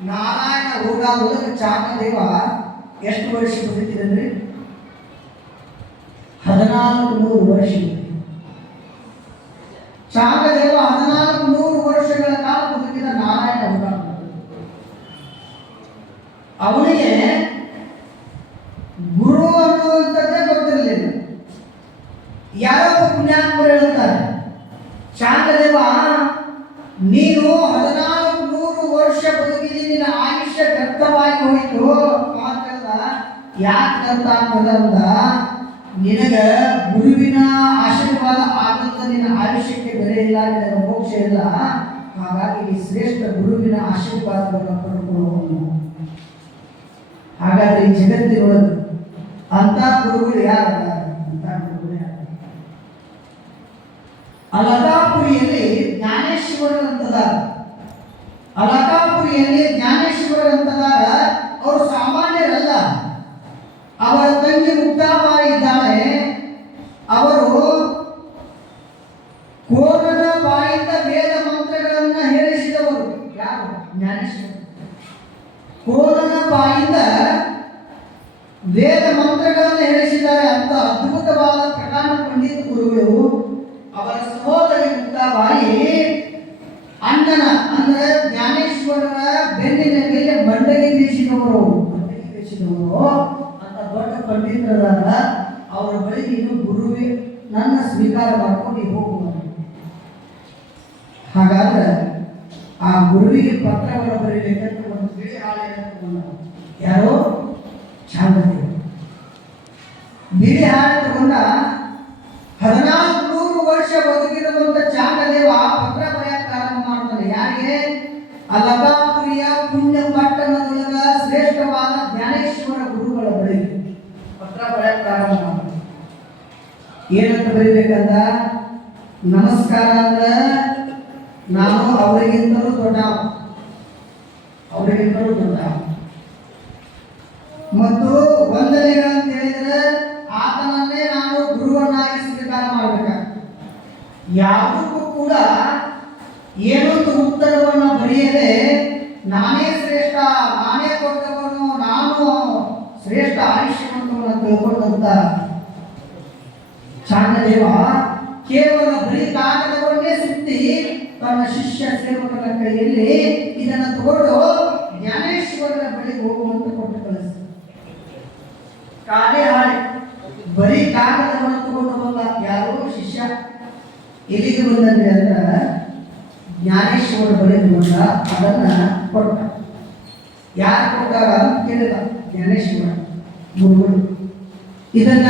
ನಾರಾಯಣ ಹೋಗಾದ ಚಾಮದೇವ ಎಷ್ಟು ವರ್ಷ ಬದುಕಿದ್ರಿ ಹದಿನಾಲ್ಕು ನೂರು ವರ್ಷ. ಚಾಮದೇವ ಹದಿನಾಲ್ಕು ನೂರು ವರ್ಷಗಳ ಕಾಲ ಬದುಕಿದ ನಾರಾಯಣ ಹೋಗ ಅವನಿಗೆ ಗುರು ಅನ್ನುವಂಥದ್ದೇ ಗೊತ್ತಿರಲಿಲ್ಲ ಯಾರೋ ಒಬ್ಬ ಪುಣ್ಯಾತ್ಮರು ಹೇಳ್ತಾರೆ ಶಾಂತದೇವ ನೀನು ಹದಿನಾಲ್ಕು ನೂರು ವರ್ಷ ಬದುಕಿದಿ ನಿನ್ನ ಆಯುಷ್ಯ ವ್ಯರ್ಥವಾಗಿ ಹೋಯಿತು ಮಾತಲ್ಲ ಯಾಕೆ ಅಂತ ಅಂತಂದ ನಿನಗ ಗುರುವಿನ ಆಶೀರ್ವಾದ ಆನಂದ ನಿನ್ನ ಆಯುಷ್ಯಕ್ಕೆ ಬೆಲೆ ಇಲ್ಲ, ನಿನಗೆ ಮೋಕ್ಷ ಇಲ್ಲ, ಹಾಗಾಗಿ ಈ ಶ್ರೇಷ್ಠ ಗುರುವಿನ ಆಶೀರ್ವಾದವನ್ನು ಪಡ್ಕೊಳ್ಳುವನು ಹಾಗಾದ್ರೆ ಈ ಜಗತ್ತಿನೊಳಗೆ ಅಂತ ಗುರುಗಳು ಯಾರಲ್ಲ? ಅಂತ ಗುರುಗಳು ಯಾರ? ಅಲಕಾಪುರಿಯಲ್ಲಿ ಜ್ಞಾನೇಶ್ವರರಂತದಾರ ಅಲಕಾಪುರಿಯಲ್ಲಿ ಜ್ಞಾನೇಶ್ವರರಂತದಾರ ಅವರು ಸಾಮಾನ್ಯರಲ್ಲ. ಅವರ ತಂಗಿ ಮುಕ್ತಾಬಾಯಿ ಇದ್ದಾಳೆ ಅವರು ಕೋರನ ಬಾಯಿಂದ ವೇದ ಮಂತ್ರಗಳನ್ನ ಹೇಳಿಸಿದವರು ಯಾರು ಜ್ಞಾನೇಶ್ವರ ಕೋರನ ಬಾಯಿಂದ ವೇದ ಮಂತ್ರಗಳನ್ನು ಹೇಳಿಸಿದ್ದಾರೆ ಅಂತ ಅದ್ಭುತವಾದ ಪ್ರಧಾನ ಪಂಡಿತ ಗುರುಗಳು ಅವರ ಸಹೋದರಿ ಮುಕ್ತಾಬಾಯಿ ಅಣ್ಣನ ಅಂದ್ರೆ ಜ್ಞಾನೇಶ್ವರರ ಬೆನ್ನಿನ ಮೇಲೆ ಮಂಡಗಿ ಬೀಸಿದವರು ಮಂಡಗಿ ಬೀಸಿದವರು ಅಂತ ದೊಡ್ಡ ಪಂಡಿತರಾದ ಅವರ ಬಳಿ ನೀನು ಗುರುವೇ ನನ್ನ ಸ್ವೀಕಾರ ಹೋಗುವ. ಹಾಗಾದ್ರೆ ಆ ಗುರುವಿಗೆ ಪತ್ರವನ್ನು ಬರೀಬೇಕಂತ ಒಂದು ಬಿಳಿ ಹಾಳೆ ಯಾರೋ? ಚಾಂದದೇವ ಬಿಳಿ ಹಾಳೆ ತಗೊಂಡ ಹದಿನಾಲ್ಕು ವರ್ಷ ಬದುಕಿರುವಂತ ಚಾಂದದೇವ ಪತ್ರ ಬರೆಯ ಪ್ರಾರಂಭ ಮಾಡ್ತಾನೆ. ಯಾರಿಗೆ? ಅಲಕಾಪುರಿಯ ಪುಣ್ಯ ಪಟ್ಟಣದೊಳಗ ಶ್ರೇಷ್ಠವಾದ ಜ್ಞಾನೇಶ್ವರ ಗುರುಗಳ ಬಳಿ. ಪತ್ರ ಬರೆಯ ಪ್ರಾರಂಭ ಮಾಡ್ತಾನೆ. ಏನಂತ ಬರೀಬೇಕಂದ ನಮಸ್ಕಾರ ಅಂದ್ರೆ ನಾನು ಅವರಿಗಿಂತಲೂ ದೊಡ್ಡ ಅವರಿಗಿಂತಲೂ ದೊಡ್ಡ. ಮತ್ತು ವಂದನೆಗಳಂತ ಹೇಳಿದ್ರೆ ಆತನನ್ನೇ ನಾನು ಗುರುವನ್ನಾಗಿ ಸ್ವೀಕಾರ ಮಾಡಬೇಕ. ಯಾವುದಕ್ಕೂ ಕೂಡ ಏನೊಂದು ಉತ್ತರವನ್ನು ಬರೆಯದೆ ನಾನೇ ಶ್ರೇಷ್ಠ, ನಾನೇ ಕೊಟ್ಟವನು, ನಾನು ಶ್ರೇಷ್ಠ ಆಯುಷ್ಯವಂತವನ್ನು ತಿಳ್ಕೊಂಡಂತ ಚಾಂಡದೇವ ಕೇವಲ ಬರೀ ಕಾಗದವನ್ನೇ ಸುತ್ತಿ ತನ್ನ ಶಿಷ್ಯ ಸೇವಕರ ಕೈಯಲ್ಲಿ ಇದನ್ನು ತಗೊಂಡು ಜ್ಞಾನೇಶ್ವರರ ಬಳಿ ಹೋಗುವಂತ ಕೊಟ್ಟು ಕಳಿಸ್ತಾರೆ ಕಾಲೇ ಹಾಳೆ. ಬರೀ ಕಾಗದವನ್ನು ತಗೊಂಡು ಬಂದ ಯಾರು ಶಿಷ್ಯ? ಎಲ್ಲಿಗೆ ಬಂದಂದ್ರೆ ಅಂದ್ರ ಜ್ಞಾನೇಶ್ವರ ಬಳಿ ಬಂದ ಅದನ್ನ ಕೊಟ್ಟ. ಯಾರು ಕೊಟ್ಟಾರ ಅಂತ ಕೇಳಿದ ಜ್ಞಾನೇಶ್ವರ ಗುರುಗಳು ಇದನ್ನ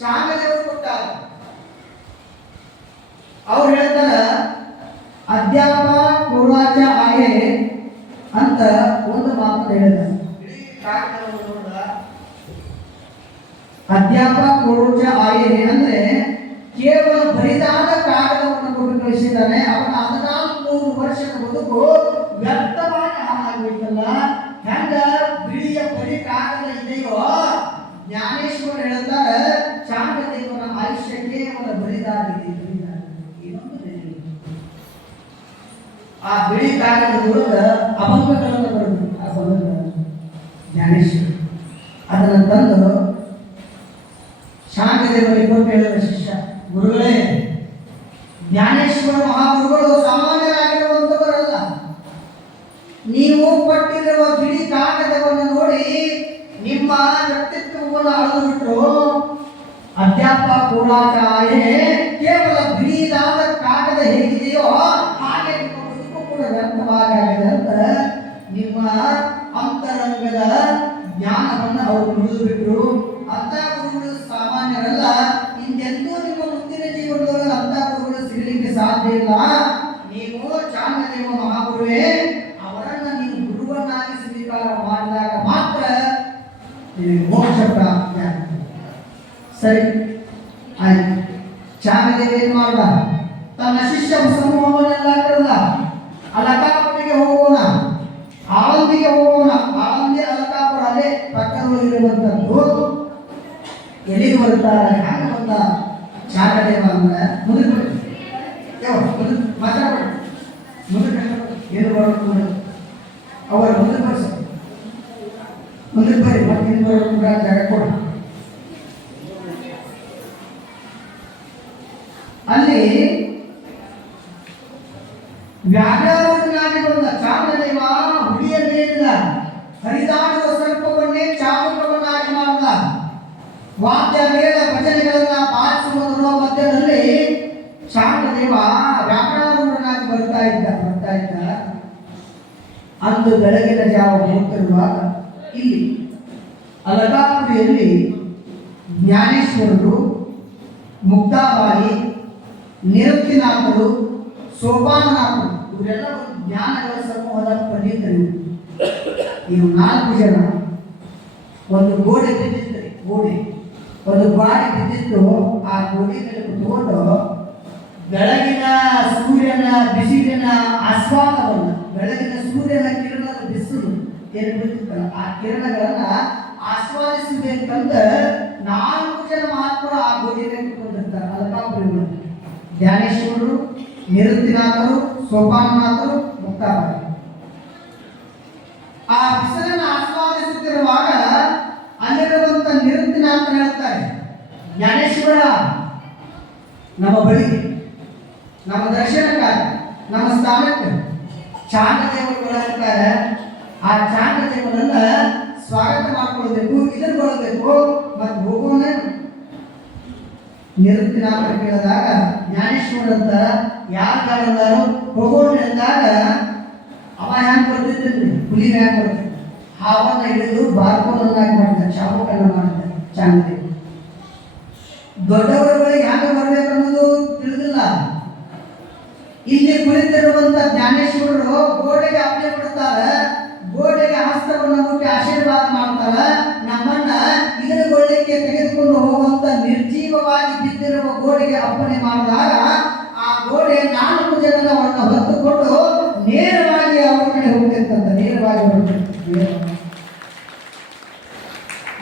ಕೊಟ್ಟಾರ ಅವ್ರು ಹೇಳ್ತಾರ ಅಧ್ಯಾಪ ಪೂರ್ವಾಚ ಆಯೆ ಅಂತ ಒಂದು ಮಾತು ಹೇಳಿದ ಅಧ್ಯಾಪ ಪೂರ್ವಚ ಆಯೆ ಅಂದ್ರೆ ಕೇವಲ ಬರಿದಾದ ಕಾಗದವನ್ನು ಕೊಟ್ಟು ಕಳಿಸಿದ್ದಾನೆ. ಅವನ ಹದಿನಾಲ್ಕು ವರ್ಷದ ಬದುಕು ವ್ಯರ್ಥವಾಗಿ ಹಾಳಾಗೋಯ್ತಲ್ಲ ಹೆಂಗ ಬಿಳಿಯ ಬರಿ ಕಾಗದ ಇದೆಯೋ ಜ್ಞಾನೇಶ್ವರ ಹೇಳ್ತಾರೆ ಚಾಂಗದೇವನ ಆಯುಷ್ಯ ಕೇವಲ ಬರಿದಾಗಿದೆ ಬರಿದಾಗಿದೆ ಇನ್ನೊಂದು ಬೇರೆ. ಆ ಬಿಳಿ ಕಾಗದದೊಳಗ ಅಭಂಗಗಳನ್ನು ಬರೆದು ಅಭಂಗಗಳನ್ನು ಜ್ಞಾನೇಶ್ವರ. ಅದನ್ನು ತಂದು ಶಾಂತದೇವರಿಗೆ ಕೊಟ್ಟು ಹೇಳಿದ ಶಿಷ್ಯ, ಗುರುಗಳೇ, ಜ್ಞಾನೇಶ್ವರ ಮಹಾಗುರುಗಳು ಸಾಮಾನ್ಯರಾಗಿರುವಂಥವರಲ್ಲ ನೀವು ಕೊಟ್ಟಿರುವ ಬಿಳಿ ಕಾಗದವನ್ನು ನೋಡಿ ನಿಮ್ಮ ವ್ಯಕ್ತಿತ್ವವನ್ನು ಅಳೆದು ಬಿಟ್ಟರು ಅಧ್ಯಾಪಕ ಕೂಡಾಚಾರ್ಯೇ ಕೇವಲ ಬಿಳಿದಾದ ನಿಮ್ಮ ಅಂತರಂಗದ ಜ್ಞಾನವನ್ನು ಅವರು ನುಡಿದು ಬಿಟ್ಟರು ಅಂತ ಗುರುಗಳು ಸಾಮಾನ್ಯರಲ್ಲ ಇಂದೆಂದೂ ನಿಮ್ಮ ಮುಂದಿನ ಜೀವನದೊಳಗೆ ಅಂತ ಗುರುಗಳು ಸಿಗಲಿಕ್ಕೆ ಸಾಧ್ಯ ಇಲ್ಲ ನೀವು ಚಾಂದದೇವ ಮಹಾಗುರುವೇ ಅವರನ್ನ ನೀವು ಗುರುವನ್ನಾಗಿ ಸ್ವೀಕಾರ ಮಾಡಿದಾಗ ಮಾತ್ರ ನಿಮಗೆ ಮೋಕ್ಷ ಪ್ರಾಪ್ತಿ ಆಗ್ತದೆ. ಸರಿ ಏನು ಬರೋದು ಅವರ ಮುಂದೆ ಬರ್ಸ ಮುಂದೆ ಬರ್ರಿ ಮತ್ತೆ ಹಿಂದೆ ಬರೋ ಕೂಡ ಜಾಗ ಕೊಡಿ ಅಲ್ಲಿ ವ್ಯಾಘ್ರವನ್ನಾಗಿ ಅಂದು ಬೆಳಗಿನ ಜಾವ ಹೋಗ್ತಿರುವಾಗ ಇಲ್ಲಿ ಅಲಗಾಪುರಿಯಲ್ಲಿ ಜ್ಞಾನೇಶ್ವರರು ಮುಕ್ತಾಬಾಯಿ ನಿರುಕ್ತಿನಾಥರು ಸೋಪಾನನಾಥರು ಇವರೆಲ್ಲರೂ ಜ್ಞಾನಗಳ ಸಮೂಹದ ಪಂಡಿತರು. ಇವು ನಾಲ್ಕು ಜನ. ಒಂದು ಗೋಡೆ ಬಿದ್ದಿತ್ತು ಗೋಡೆ. ಒಂದು ಗಾಡಿ ಬಿದ್ದಿತ್ತು, ಆ ಗೋಡೆ ಮೇಲೆ ಕುತ್ಕೊಂಡು ಬೆಳಗಿನ ಸೂರ್ಯನ ಬಿಸಿಲಿನ ಆಸ್ವಾದವನ್ನು, ಬೆಳಗಿನ ಸೂರ್ಯನ ಕಿರಣದ ಬಿಸಿಲು ಏನು ಆ ಕಿರಣಗಳನ್ನ ಆಸ್ವಾದಿಸಬೇಕಂತ ನಾಲ್ಕು ಜನ ಮಹಾತ್ಮರು ಆ ಗೋಡೆ ಮೇಲೆ ಕುತ್ಕೊಂಡಿರ್ತಾರೆ. ಅಲ್ಪಾಪುರಿಗಳು ಜ್ಞಾನೇಶ್ವರರು ನಿರುಕ್ತಿನಾಥರು ಸೋಪಾನನಾಥರು ಮುಕ್ತಾಪರು ಆ ಬಿಸಿಲನ್ನು ಆಸ್ವಾದಿಸುತ್ತಿರುವಾಗ ಅಲ್ಲಿರುವಂತ ನಿರುಕ್ತಿನಾಥ ಹೇಳ್ತಾರೆ, ಜ್ಞಾನೇಶ್ವರ, ನಮ್ಮ ಬಳಿ ನಮ್ಮ ದರ್ಶನಕ್ಕ ನಮ್ಮ ಸ್ಥಾನಕ್ಕೆ ಚಾಂಡದೇವರು ಆ ಚಾಂಡದೇವರನ್ನ ಸ್ವಾಗತ ಮಾಡ್ಕೊಳ್ಬೇಕು ಇದನ್ಕೊಳ್ಬೇಕು ಮತ್ತು ಹೋಗೋಣ ನಿರುಕ್ತಿನಾಥ ಕೇಳಿದಾಗ ಜ್ಞಾನೇಶ್ವರ ಅಂತ ಯಾರು ಕಾಲದಾರು ಹೋಗೋಣ ಎಂದಾಗ ಅವ ಹ್ಯಾಂಗ ಬರ್ತಿದ್ರಿ ಹುಲಿ ಹ್ಯಾಂಗ ಬರ್ತಿದ್ದ? ಹಾವನ್ನ ಹಿಡಿದು ಬಾರ್ಕೋನನ್ನಾಗಿ ಮಾಡಿದ ಚಾಮುಕನ್ನ ಮಾಡಿದ ಚಾಂದಿ ದೊಡ್ಡವರ ಬಳಿಗೆ ಹ್ಯಾಂಗ ಬರ್ಬೇಕು ಅನ್ನೋದು ತಿಳಿದಿಲ್ಲ. ಇಲ್ಲಿ ಕುಳಿತಿರುವಂತ ಜ್ಞಾನೇಶ್ವರರು ಗೋಡೆಗೆ ಅಪ್ಲೆ ಕೊಡ್ತಾರೆ ಗೋಡೆಗೆ ಹಸ್ತವನ್ನು ಮುಟ್ಟಿ ಆಶೀರ್ವಾದ ಮಾಡ್ತಾರೆ. ನಮ್ಮನ್ನ ಇದರಗೊಳ್ಳಕ್ಕೆ ತೆಗೆದುಕೊಂಡು ಹೋಗುವಂತ ನಿರ್ಜೀವವಾಗಿ ಬಿದ್ದಿರುವ ಗೋಡೆಗೆ ಅಪ್ಪಣೆ ಮಾಡಿದಾಗ ಆ ಗೋಡೆ ನಾಲ್ಕು ಜನರನ್ನ ಹೊತ್ತುಕೊಂಡು ನೇರವಾಗಿ ಅವರ ಕಡೆ ಹೋಗ್ತಿರ್ತಂತ ನೇರವಾಗಿ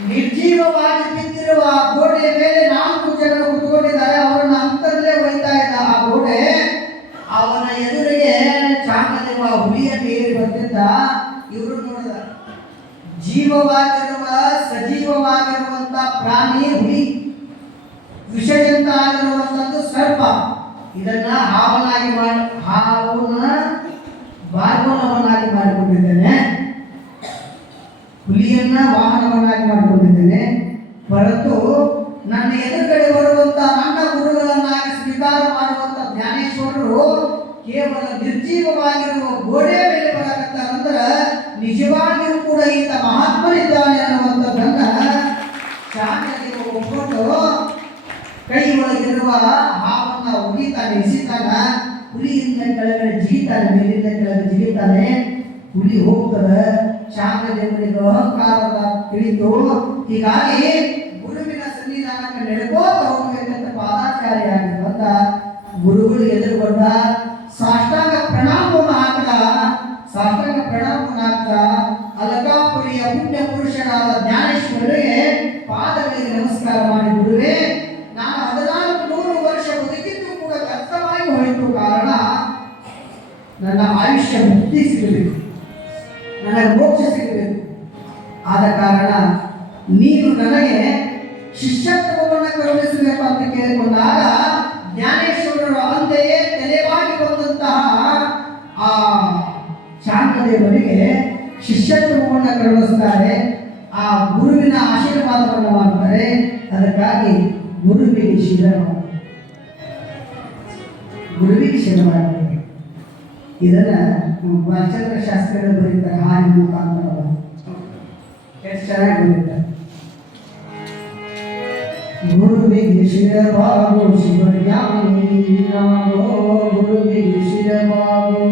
ನಿರ್ಜೀವವಾಗಿ ಬಿದ್ದಿರುವ ಇವರು ನೋಡಿದ ಜೀವವಾಗಿರುವ, ಸಜೀವವಾಗಿರುವಂತ ಪ್ರಾಣಿ ಹುಲಿ, ವಿಷಜಂತ ಆಗಿರುವಂತದ್ದು ಸರ್ಪ. ಇದನ್ನ ಹಾವನಾಗಿ ಮಾಡಿ, ಹಾವನ್ನ ವಾಹನವನ್ನಾಗಿ ಮಾಡಿಕೊಂಡಿದ್ದೇನೆ. ಹುಲಿಯನ್ನ ವಾಹನವನ್ನಾಗಿ ಮಾಡಿಕೊಂಡಿದ್ದೇನೆ. ಹೊರತು ನನ್ನ ಎದುರುಗಡೆ ಬರುವಂತ ನನ್ನ ಗುರುಗಳನ್ನಾಗಿ ಸ್ವೀಕಾರ ಮಾಡುವಂತ ಜ್ಞಾನೇಶ್ವರರು ಕೇವಲ ನಿರ್ಜೀವವಾಗಿರುವ ಗೋಡೆ ನಿಜವಾಗಿಯೂ ಕೂಡ ಇಂಥ ಮಹಾತ್ಮನಿದ್ದಾನೆ ಅನ್ನುವಂಥದ್ದನ್ನ ಶಾಂತಿಗೆ ಒಪ್ಪಿಕೊಂಡು ಕೈ ಒಳಗಿರುವ ಹಾವನ್ನ ಉಗಿತಾನೆ ಎಸಿತಾನ ಹುಲಿಯಿಂದ ಕೆಳಗಡೆ ಜಿಗಿತಾನೆ, ಮೇಲಿಂದ ಕೆಳಗಡೆ ಜಿಗಿತಾನೆ. ಹುಲಿ ಹೋಗ್ತದೆ. ಶಾಂತದೇವರಿಗೆ ಅಹಂಕಾರದ ತಿಳಿತು ಹೀಗಾಗಿ ಗುರುವಿನ ಸನ್ನಿಧಾನಕ್ಕೆ ನಡ್ಕೋತ ಹೋಗ್ಬೇಕಂತ ಪಾದಾಚಾರಿಯಾಗಿ ಬಂದ ಗುರುಗಳು ಎದುರುಗೊಂಡ ಸಾಷ್ಟಾಂಗ ಪ್ರಣಾಮವನ್ನು ಹಾಕದ ಸಾಷ್ಟಾಂಗ ಪ್ರಣಾಮವನ್ನು ಹಾಕದ ಅಲಕಾಪುರಿಯ ಪುಣ್ಯ ಪುರುಷನಾದ ಜ್ಞಾನೇಶ್ವರರಿಗೆ ಪಾದಗಳಿಗೆ ನಮಸ್ಕಾರ ಮಾಡಿ ಗುರುವೇ ನಾನು ಹದಿನಾಲ್ಕು ನೂರು ವರ್ಷ ಬದುಕಿದ್ದು ಕೂಡ ವ್ಯರ್ಥವಾಗಿ ಹೋಯಿತು. ಕಾರಣ ನನ್ನ ಆಯುಷ್ಯ ಮುಕ್ತಿ ಸಿಗಬೇಕು. ನನಗೆ ಮೋಕ್ಷ ಸಿಗಬೇಕು. ಆದ ಕಾರಣ ನೀನು ನನಗೆ ಶಿಷ್ಯತ್ವವನ್ನು ಕರುಣಿಸಬೇಕು ಅಂತ ಕೇಳಿಕೊಂಡಾಗ ಜ್ಞಾನೇಶ್ವರರು ಅಂತೆಯೇ ತಲೆವಾಗಿ ಬಂದಂತಹ ಶಾಂತದೇವರಿಗೆ ಶಿಷ್ಯತ್ವವನ್ನು ಕರುಣಿಸ್ತಾರೆ ಆ ಗುರುವಿನ ಆಶೀರ್ವಾದವನ್ನು ಮಾಡ್ತಾರೆ ಅದಕ್ಕಾಗಿ ಗುರುವಿಗೆ ಶಿರವಾಗಿ ಗುರುವಿಗೆ ಶಿರವಾಗಿ ಇದನ್ನ ವಾಚಂದ್ರ ಶಾಸ್ತ್ರಗಳು ಬರೀತಾರೆ. ಹಾನಿ ಮುಖಾಂತರ ಎಷ್ಟು ಚೆನ್ನಾಗಿ ಬರೀತಾರೆ. ಗುರುವಿಗೆ ಶಿರಬಾಗು ಶಿವಜ್ಞಾನಿ ಗುರುವಿಗೆ ಶಿರಬಾಗು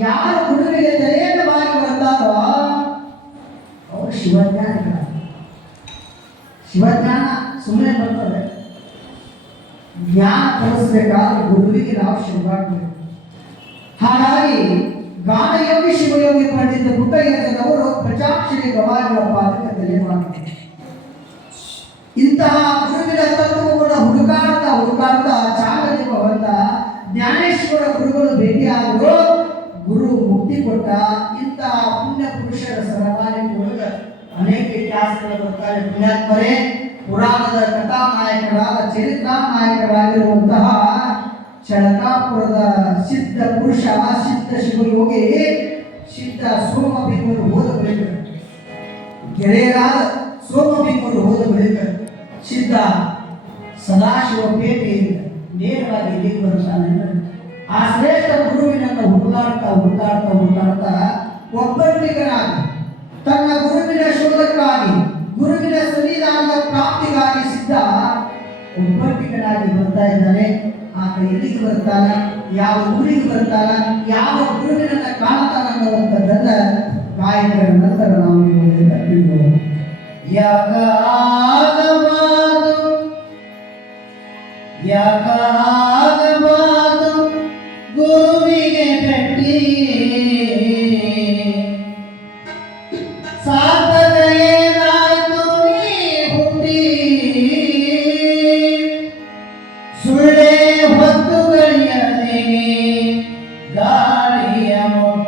ಯಾರು ಗುರುವಿಗೆ ತಲೆಯನ್ನು ಬಾಗಿ ಬರ್ತಾರೋ ಅವರು ಶಿವಜ್ಞಾನಿಗಳ ಶಿವಜ್ಞಾನ ಸುಮ್ಮನೆ ಬರ್ತದೆ ಜ್ಞಾನ ತೋರಿಸ್ಬೇಕಾದ್ರೆ ಗುರುವಿಗೆ ನಾವು ಶಿವರಾಗಬೇಕು ಹಾಗಾಗಿ ಗಾನಯೋಗಿ, ಶಿವಯೋಗಿ, ಪಂಡಿತ ಪುಟ್ಟಯ್ಯನವರು ಪ್ರಜಾಕ್ಷರಿ ಗವಾಯಿಗಳ ಪಾದಕ್ಕೆ ತಲೆ ಮಾಡಿದ್ದಾರೆ ಇಂತಹ ಗುರುವಿನ ತತ್ವಗಳ ಹುಡುಕಾಡ್ತಾ ಹುಡುಕಾಡ್ತಾ ಜಾಗತಿಕ ಬಂದ ಜ್ಞಾನೇಶ್ವರ ಗುರುಗಳು ಭೇಟಿಯಾದರು ಗುರು ಮುಕ್ತಿ ಕೊಟ್ಟ ಇಂತಹ ಪುಣ್ಯ ಪುರುಷರ ಒಳಗ ಅನೇಕ ಇತಿಹಾಸಗಳು ಬರ್ತಾರೆ ಪುಣ್ಯಾತ್ಮರೇ ಪುರಾಣದ ಕಥಾನಾಯಕರಾದ ಚರಿತ್ರಾ ನಾಯಕರಾಗಿರುವಂತಹ ಚಳಕಾಪುರದ ಸಿದ್ಧ ಪುರುಷ ಸಿದ್ಧ ಶಿವಯೋಗಿ ಸಿದ್ಧ ಸೋಮಭೀಮರು ಹೋದ ಬಳಿಕ, ಗೆಳೆಯರಾದ ಸೋಮಭೀಮರು ಹೋದ ಬಳಿಕ, ಸಿದ್ಧ ಸದಾಶಿವ ಪೇಟೆಯಿಂದ ನೇರವಾಗಿ ಇಲ್ಲಿಗೆ ಬರುತ್ತಾನೆ. ಆ ಶ್ರೇಷ್ಠ ಗುರುವಿನನ್ನ ಹುಡುಗಾಡ್ತಾ ಹುಡುಗಾಡ್ತಾ ಹುಡುಗಾಡ್ತಾ ಒಬ್ಬರಿಗನಾಗಿ ತನ್ನ ಗುರುವಿನ ಶೋಧಕ್ಕಾಗಿ ಗುರುವಿನ ಸನ್ನಿಧಾನದ ಪ್ರಾಪ್ತಿಗಾಗಿ ಸಿದ್ಧ ಒಬ್ಬಟ್ಟಿಗನಾಗಿ ಬರ್ತಾ ಇದ್ದಾನೆ ಆತ ಎಲ್ಲಿಗೆ ಬರ್ತಾನ? ಯಾವ ಊರಿಗೆ ಬರ್ತಾನ? ಯಾವ ಗುರುವಿನನ್ನ ಕಾಣ್ತಾನ ಅನ್ನುವಂಥದ್ದನ್ನ ಗಾಯಕರ ನಂತರ ನಾವು ಇವುಗಳಿಂದ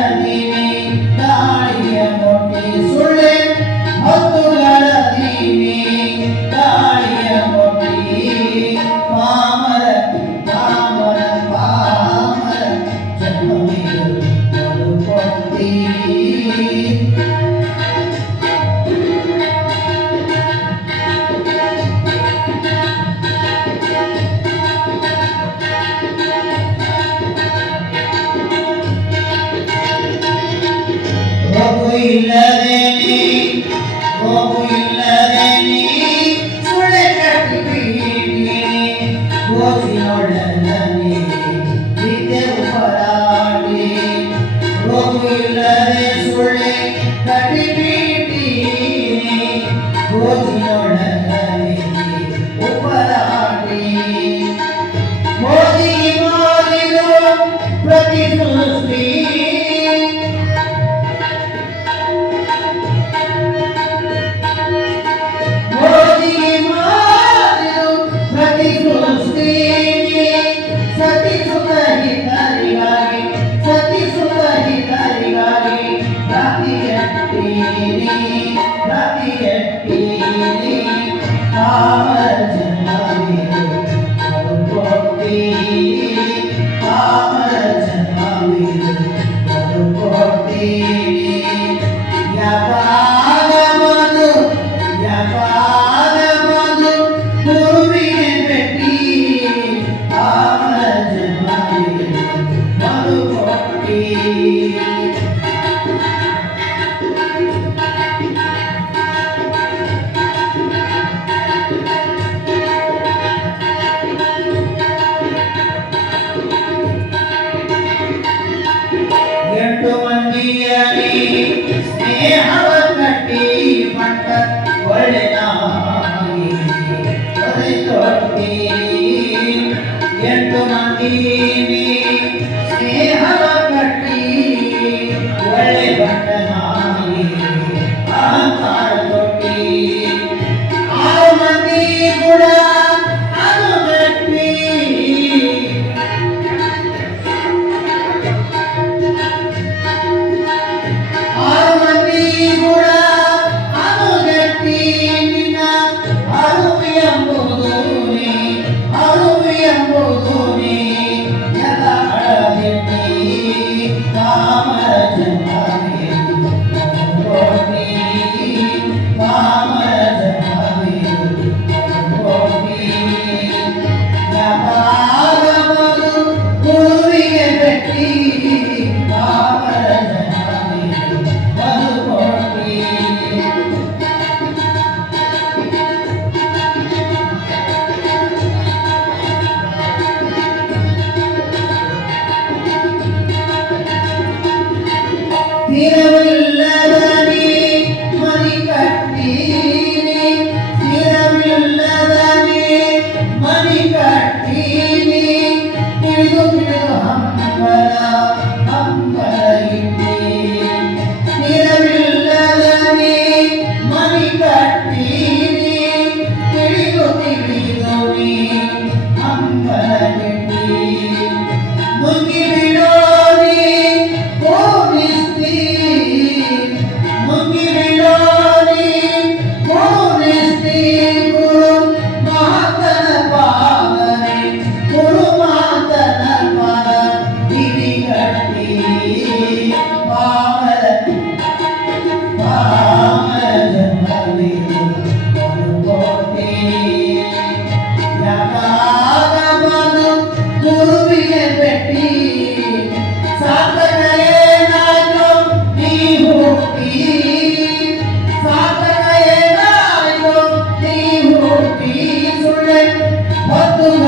María. இல்லதே நீ ஓ Baby. América. ভক্ত